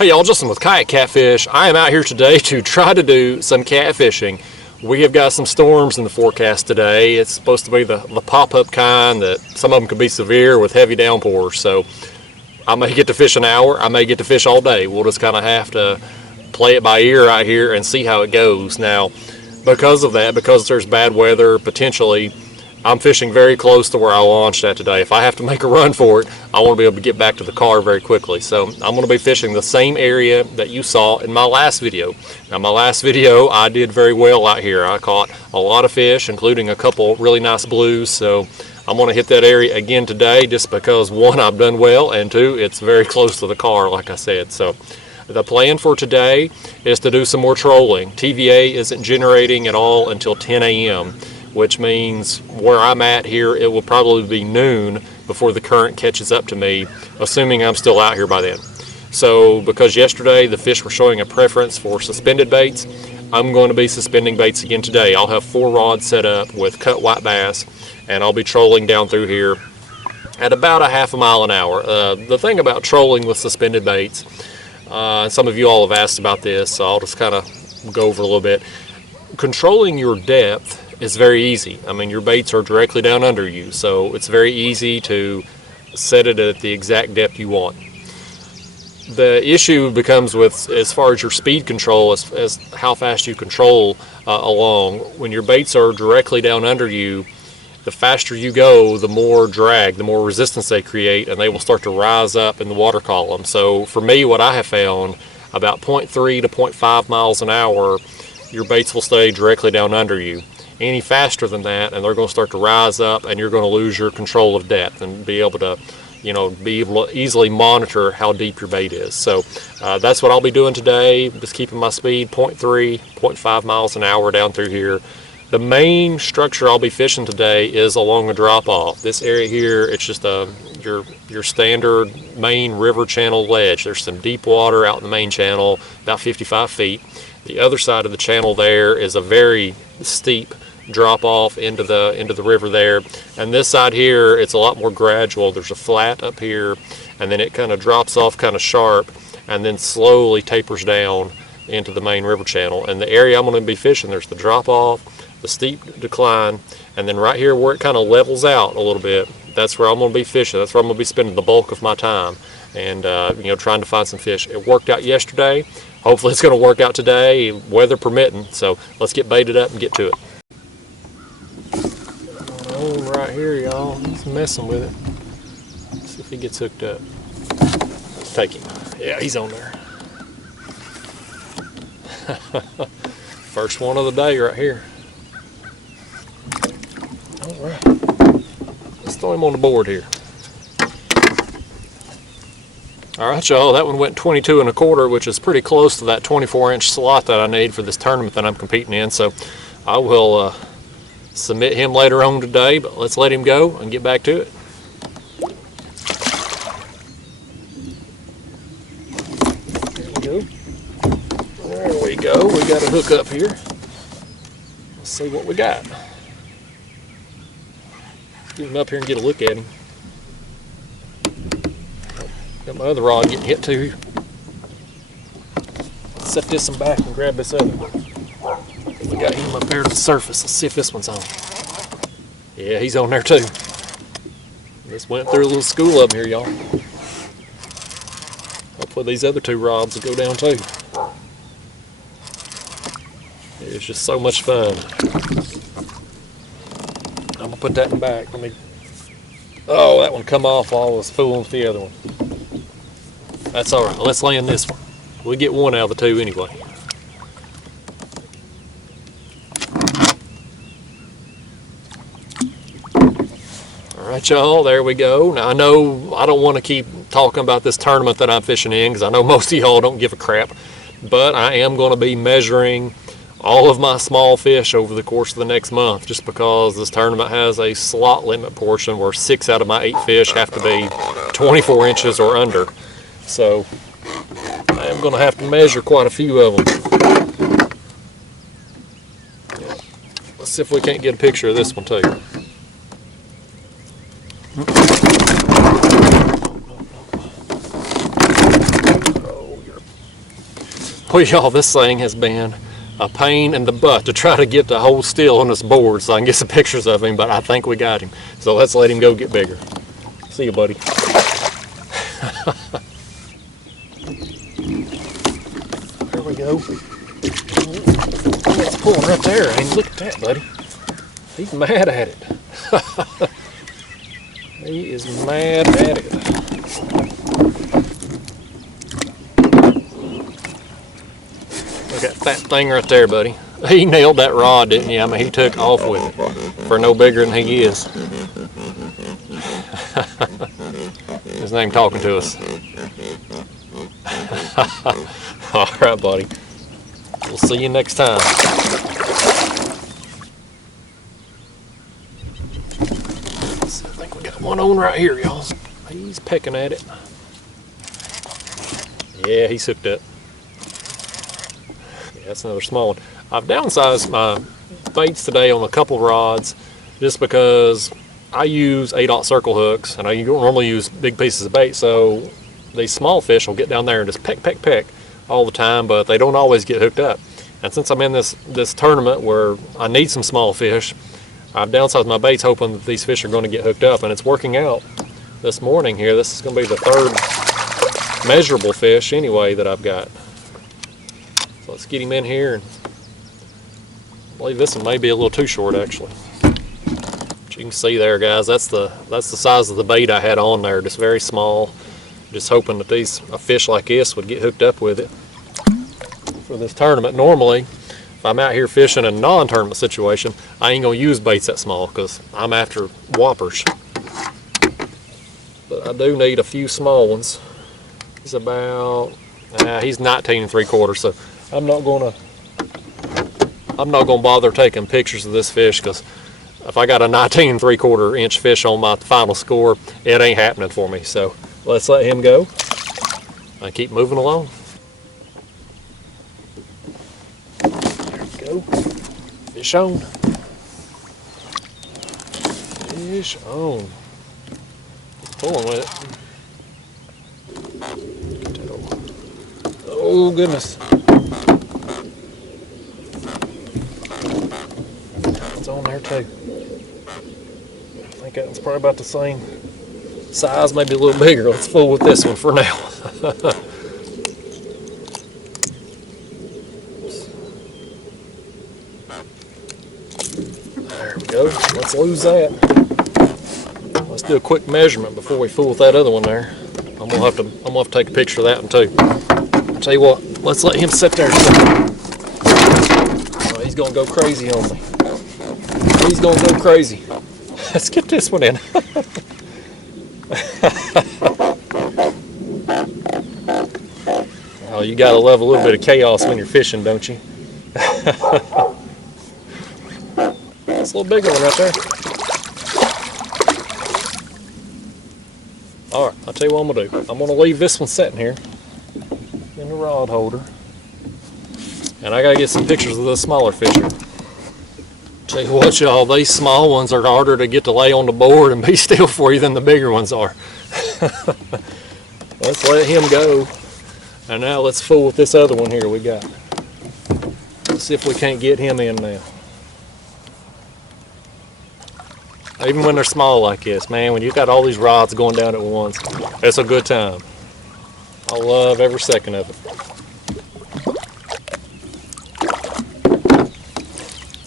Hey y'all, Justin with Kayak Catfish. I am out here today to try to do some catfishing. We have got some storms in the forecast today. It's supposed to be the pop-up kind that some of them could be severe with heavy downpours. So I may get to fish an hour, I may get to fish all day. We'll just kind of have to play it by ear out here and see how it goes. Now, because of that, because there's bad weather, potentially, I'm fishing very close to where I launched at today. If I have to make a run for it, I want to be able to get back to the car very quickly. So I'm going to be fishing the same area that you saw in my last video. Now, my last video, I did very well out here. I caught a lot of fish, including a couple really nice blues. So I'm going to hit that area again today just because, one, I've done well, and two, it's very close to the car, like I said. So the plan for today is to do some more trolling. TVA isn't generating at all until 10 a.m., which means where I'm at here, it will probably be noon before the current catches up to me, assuming I'm still out here by then. So because yesterday the fish were showing a preference for suspended baits, I'm going to be suspending baits again today. I'll have 4 rods set up with cut white bass, and I'll be trolling down through here at about a half a mile an hour. The thing about trolling with suspended baits, some of you all have asked about this, so I'll just kind of go over a little bit. Controlling your depth is very easy. I mean, your baits are directly down under you, so it's very easy to set it at the exact depth you want. The issue becomes with, as far as your speed control, as how fast you control along. When your baits are directly down under you, the faster you go, the more drag, the more resistance they create, and they will start to rise up in the water column. So for me, what I have found, about 0.3 to 0.5 miles an hour, your baits will stay directly down under you. Any faster than that, and they're going to start to rise up, and you're going to lose your control of depth and be able to, be able to easily monitor how deep your bait is. So that's what I'll be doing today, just keeping my speed 0.3, 0.5 miles an hour down through here. The main structure I'll be fishing today is along a drop-off. This area here, it's just your standard main river channel ledge. There's some deep water out in the main channel, about 55 feet. The other side of the channel there is a very steep drop off into the river there, and this side here, it's a lot more gradual. There's a flat up here, and then it kind of drops off kind of sharp, and then slowly tapers down into the main river channel. And the area I'm going to be fishing, there's the drop off, the steep decline, and then right here where it kind of levels out a little bit, that's where I'm going to be fishing. That's where I'm going to be spending the bulk of my time, and trying to find some fish. It worked out yesterday. Hopefully it's going to work out today, weather permitting. So let's get baited up and get to it. Right here, y'all. He's messing with it. Let's see if he gets hooked up. Let's take him. Yeah, he's on there. First one of the day right here. All right. Let's throw him on the board here. All right, y'all, that one went 22 1/4, which is pretty close to that 24-inch slot that I need for this tournament that I'm competing in. So I will submit him later on today, but let's let him go and get back to it. There we go. We got a hook up here. Let's see what we got. Let's get him up here and get a look at him. Got my other rod getting hit too. Set this one back and grab this other one. We got him up there to the surface. Let's see if this one's on. Yeah, he's on there too. Just went through a little school up here, y'all. Hopefully these other 2 rods will go down too. It's just so much fun. I'm gonna put that in back. Oh, that one come off while I was fooling with the other one. That's all right. Let's land this one. We'll get one out of the 2 anyway. All right, y'all, there we go. Now, I know I don't want to keep talking about this tournament that I'm fishing in because I know most of y'all don't give a crap, but I am going to be measuring all of my small fish over the course of the next month, just because this tournament has a slot limit portion where 6 out of my 8 fish have to be 24 inches or under. So I am going to have to measure quite a few of them. Let's see if we can't get a picture of this one too. Oh, you're Well, y'all, this thing has been a pain in the butt to try to get to hold still on this board so I can get some pictures of him, but I think we got him. So let's let him go get bigger. See you, buddy. There we go. It's pulling right there. I mean, look at that, buddy. He's mad at it. He is mad at it. Look at that thing right there, buddy. He nailed that rod, didn't he? I mean, he took off with it for no bigger than he is. His name talking to us. All right, buddy. We'll see you next time. I think we got one on right here, y'all. He's pecking at it. Yeah, he's hooked up. Yeah, that's another small one. I've downsized my baits today on a couple rods just because I use 8/0 circle hooks and I don't normally use big pieces of bait, so these small fish will get down there and just peck all the time, but they don't always get hooked up. And since I'm in this tournament where I need some small fish, I've downsized my baits hoping that these fish are going to get hooked up, and it's working out this morning here. This is going to be the third measurable fish anyway that I've got. So let's get him in here. And I believe this one may be a little too short actually. But you can see there, guys, that's the size of the bait I had on there, just very small. Just hoping that a fish like this would get hooked up with it for this tournament. Normally, if I'm out here fishing in a non-tournament situation, I ain't gonna use baits that small because I'm after whoppers. But I do need a few small ones. He's about, he's 19 3/4, so I'm not gonna bother taking pictures of this fish because if I got a 19 3/4 inch fish on my final score, it ain't happening for me. So let's let him go and keep moving along. There we go. Fish on. Fish on. Pulling with it. Oh goodness. It's on there too. I think that one's probably about the same size, maybe a little bigger. Let's fool with this one for now. There we go. Let's lose that. Let's do a quick measurement before we fool with that other one there. I'm gonna have to take a picture of that one too. I'll tell you what, let's let him sit there. Oh, he's gonna go crazy on me. He's gonna go crazy. Let's get this one in. Oh, you gotta love a little bit of chaos when you're fishing, don't you? That's a little bigger one right there. Alright, I'll tell you what I'm gonna do. I'm gonna leave this one sitting here in the rod holder. And I gotta get some pictures of the smaller fish here. Tell you what, y'all, these small ones are harder to get to lay on the board and be still for you than the bigger ones are. Let's let him go. And now let's fool with this other one here we got. Let's see if we can't get him in now. Even when they're small like this, man, when you got all these rods going down at once, it's a good time. I love every second of it.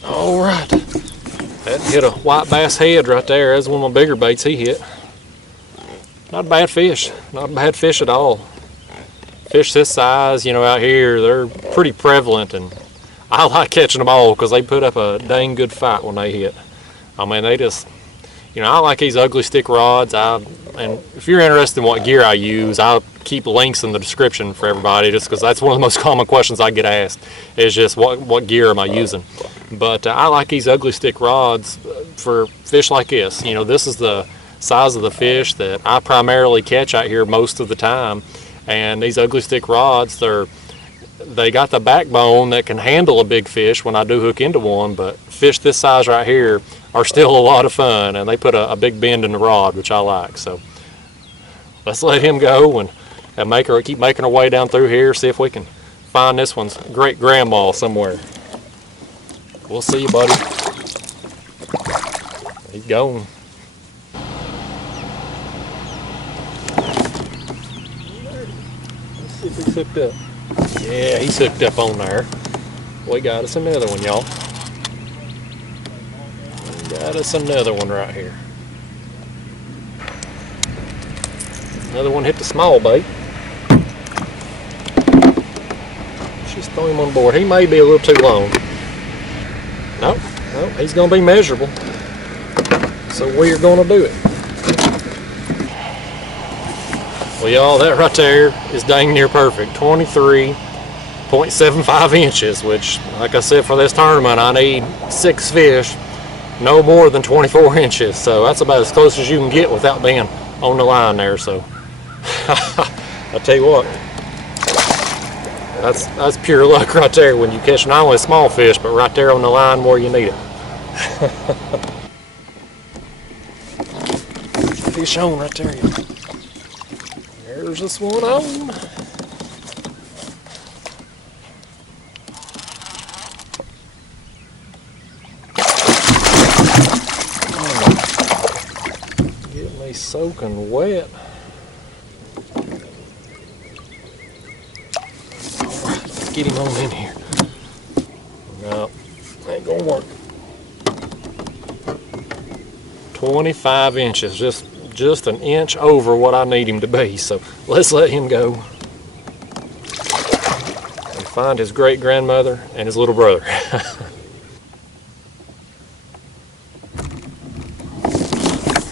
All right, that hit a white bass head right there. That's one of my bigger baits he hit. Not a bad fish, not a bad fish at all. Fish this size, you know, out here, they're pretty prevalent, and I like catching them all because they put up a dang good fight when they hit. I mean, they just, you know, I like these ugly stick rods. And if you're interested in what gear I use, I'll keep links in the description for everybody, just because that's one of the most common questions I get asked is just what gear am I using. But I like these ugly stick rods for fish like this. You know, this is the size of the fish that I primarily catch out here most of the time, and these ugly stick rods, they got the backbone that can handle a big fish when I do hook into one, but fish this size right here are still a lot of fun, and they put a big bend in the rod, which I like. So let's let him go and keep making our way down through here, see if we can find this one's great grandma somewhere. We'll see you, buddy. He's gone. Let's see if he's hooked up. Yeah, he's hooked up on there. We got us another one, y'all. Got us another one right here. Another one hit the small bait. Let's just throw him on board. He may be a little too long. Nope, he's going to be measurable. So we're going to do it. Well, y'all, that right there is dang near perfect. 23.75 inches, which, like I said, for this tournament, I need 6 fish, no more than 24 inches. So that's about as close as you can get without being on the line there. So I'll tell you what, that's pure luck right there when you catch not only small fish, but right there on the line where you need it. Fish on right there. There's this one on. Get me soaking wet. Alright, let's get him on in here. No, ain't gonna work. 25 inches, just an inch over what I need him to be, so let's let him go and find his great grandmother and his little brother.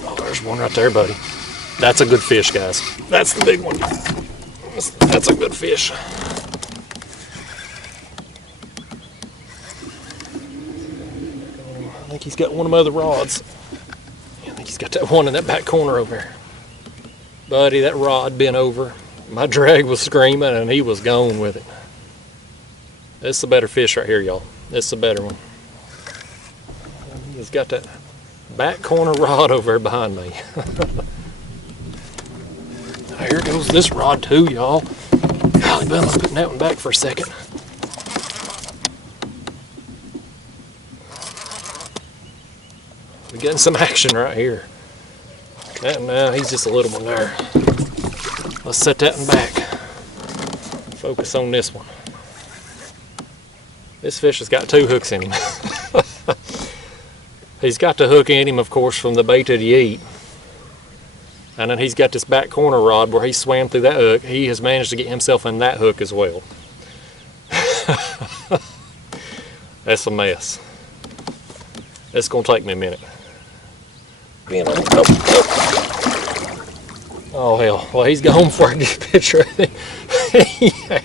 Oh, there's one right there, buddy. That's a good fish, guys. That's the big one. That's a good fish. I think he's got one of my other rods. He's got that one in that back corner over there. Buddy, that rod bent over. My drag was screaming and he was gone with it. This is a better fish right here, y'all. This is a better one. He's got that back corner rod over there behind me. Here goes this rod too, y'all. Golly, but I'm putting that one back for a second. We're getting some action right here. And now he's just a little one there. Let's set that one back. Focus on this one. This fish has got 2 hooks in him. He's got the hook in him, of course, from the bait that he eat. And then he's got this back corner rod where he swam through that hook. He has managed to get himself in that hook as well. That's a mess. It's going to take me a minute. Oh hell, well he's gone before I get a picture of him.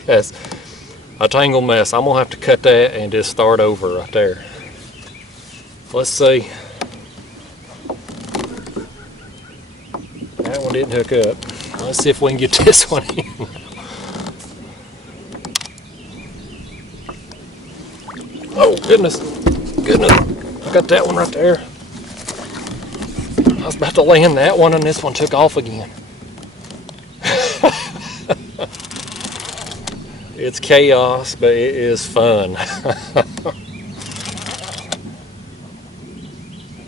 Yes, a tangled mess. I'm gonna have to cut that and just start over right there. Let's see. That one didn't hook up. Let's see if we can get this one in. Oh goodness, I got that one right there. I was about to land that one and this one took off again. It's chaos, but it is fun.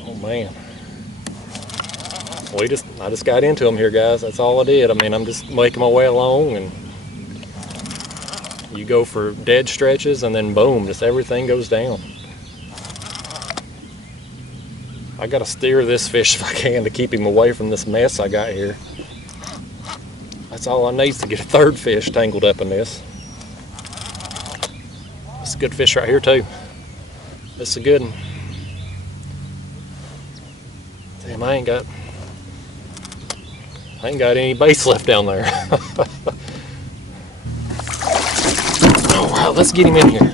Oh man. I just got into them here, guys. That's all I did. I mean, I'm just making my way along and you go for dead stretches and then boom, just everything goes down. I gotta steer this fish if I can to keep him away from this mess I got here. That's all I need to get a 3rd fish tangled up in this. It's a good fish right here too. This is a good one. Damn, I ain't got any baits left down there. Oh wow, let's get him in here.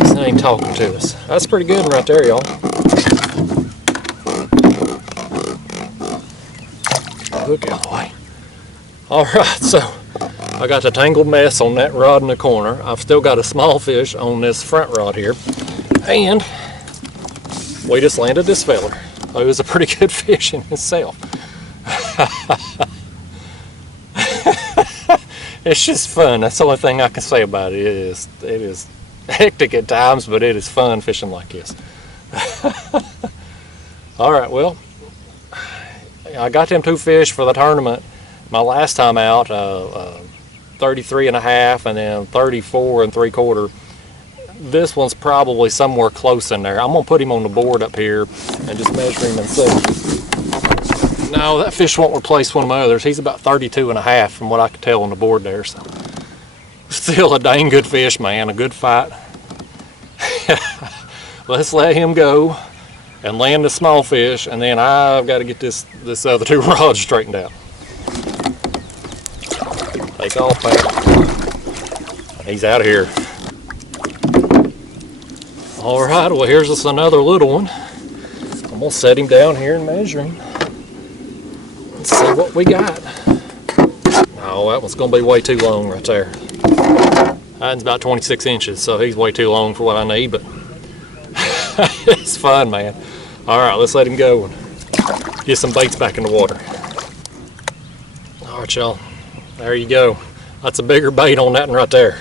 He's not even talking to us. That's pretty good right there, y'all. Look out the way. Alright, so I got the tangled mess on that rod in the corner. I've still got a small fish on this front rod here. And we just landed this feller. It was a pretty good fish in itself. It's just fun. That's the only thing I can say about it. It is hectic at times, but it is fun fishing like this. All right, well, I got them 2 fish for the tournament my last time out, 33.5 and then 34 3/4. This one's probably somewhere close in there. I'm gonna put him on the board up here and just measure him and see. No, that fish won't replace one of my others. He's about 32.5 from what I could tell on the board there. So still a dang good fish, man, a good fight. Let's let him go and land the small fish, and then I've got to get this other 2 rods straightened out. Take off, Pat. He's out of here. All right, well, here's us another little one. I'm gonna set him down here and measure him. Let's see what we got. Oh, that one's gonna be way too long right there. That one's about 26 inches, so he's way too long for what I need, but it's fun, man. All right, let's let him go and get some baits back in the water. All right, y'all, there you go. That's a bigger bait on that one right there.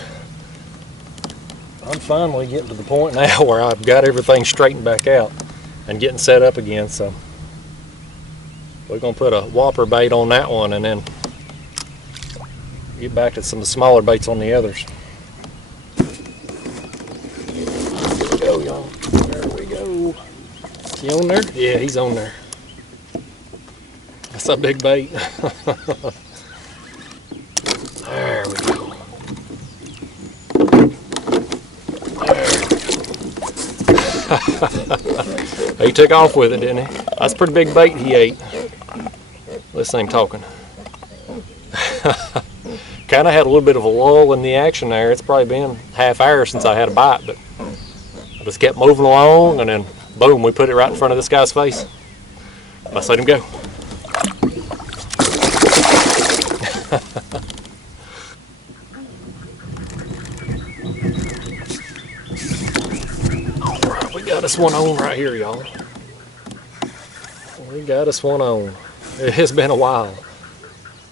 I'm finally getting to the point now where I've got everything straightened back out and getting set up again, so we're gonna put a whopper bait on that one and then get back to some smaller baits on the others. There we go, y'all. There we go. Is he on there? Yeah, he's on there. That's a big bait. There we go. He took off with it, didn't he? That's a pretty big bait he ate. Listen to him talking. Kind of had a little bit of a lull in the action there. It's probably been half hour since I had a bite, but I just kept moving along, and then boom, we put it right in front of this guy's face. Let's let him go. Alright, we got us one on right here, y'all. We got us one on. It has been a while.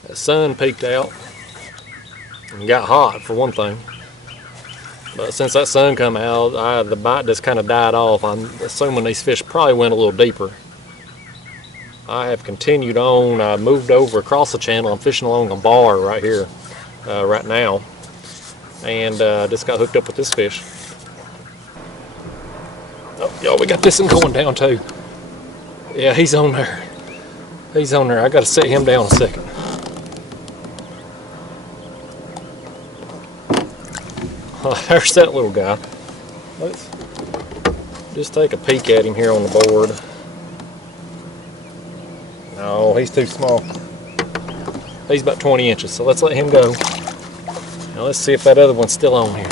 The sun peeked out and got hot for one thing. But since that sun come out, the bite just kind of died off. I'm assuming these fish probably went a little deeper. I have continued on. I moved over across the channel. I'm fishing along a bar right here, right now, and just got hooked up with this fish. Oh, y'all, we got this one going down too. Yeah, he's on there. He's on there. I got to set him down a second. Oh, there's that little guy. Let's just take a peek at him here on the board. No, he's too small. He's about 20 inches, so let's let him go. Now let's see if that other one's still on here.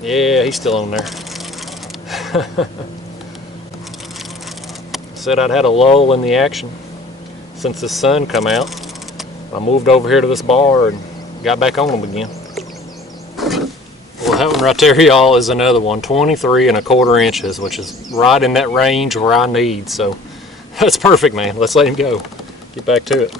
Yeah, he's still on there. Said I'd had a lull in the action since the sun come out. I moved over here to this bar and got back on them again. Well, that one right there, y'all, is another one, 23 1/4 inches, which is right in that range where I need. So that's perfect, man. Let's let him go. Get back to it.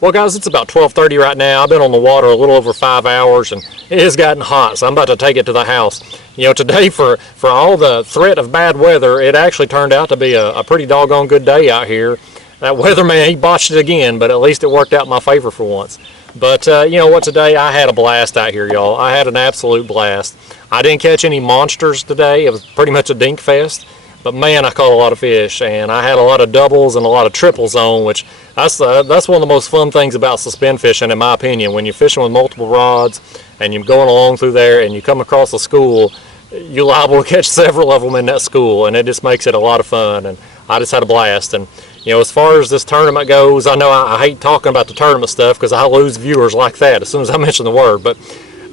Well, guys, it's about 12:30 right now. I've been on the water a little over 5 hours, and it has gotten hot, so I'm about to take it to the house. You know, today, for all the threat of bad weather, it actually turned out to be a pretty doggone good day out here. That weatherman, he botched it again, but at least it worked out in my favor for once. But you know what, today I had a blast out here, y'all. I had an absolute blast. I didn't catch any monsters today. It was pretty much a dink fest. But man, I caught a lot of fish, and I had a lot of doubles and a lot of triples on, which that's one of the most fun things about suspend fishing, in my opinion. When you're fishing with multiple rods and you're going along through there and you come across a school, you're liable to catch several of them in that school, and it just makes it a lot of fun. And I just had a blast. And you know, as far as this tournament goes, I know I hate talking about the tournament stuff because I lose viewers like that as soon as I mention the word, but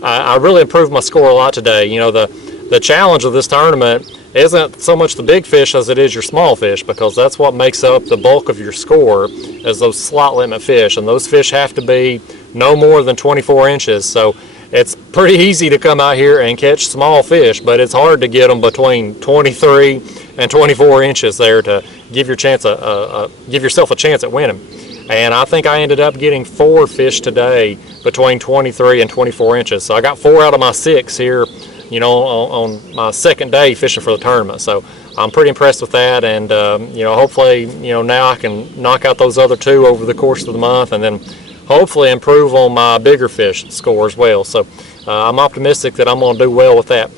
I really improved my score a lot today. You know, the challenge of this tournament isn't so much the big fish as it is your small fish, because that's what makes up the bulk of your score, is those slot limit fish, and those fish have to be no more than 24 inches. So it's pretty easy to come out here and catch small fish, but it's hard to get them between 23 and 24 inches there to give yourself a chance at winning. and I think I ended up getting 4 fish today between 23 and 24 inches. So I got 4 out of my 6 here, you know, on my second day fishing for the tournament. So I'm pretty impressed with that, and you know, hopefully, you know, now I can knock out those other 2 over the course of the month, and then hopefully improve on my bigger fish score as well. So I'm optimistic that I'm going to do well with that.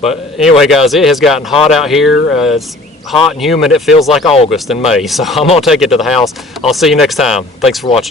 But anyway, guys, it has gotten hot out here. It's hot and humid. It feels like August and May. So I'm going to take it to the house. I'll see you next time. Thanks for watching.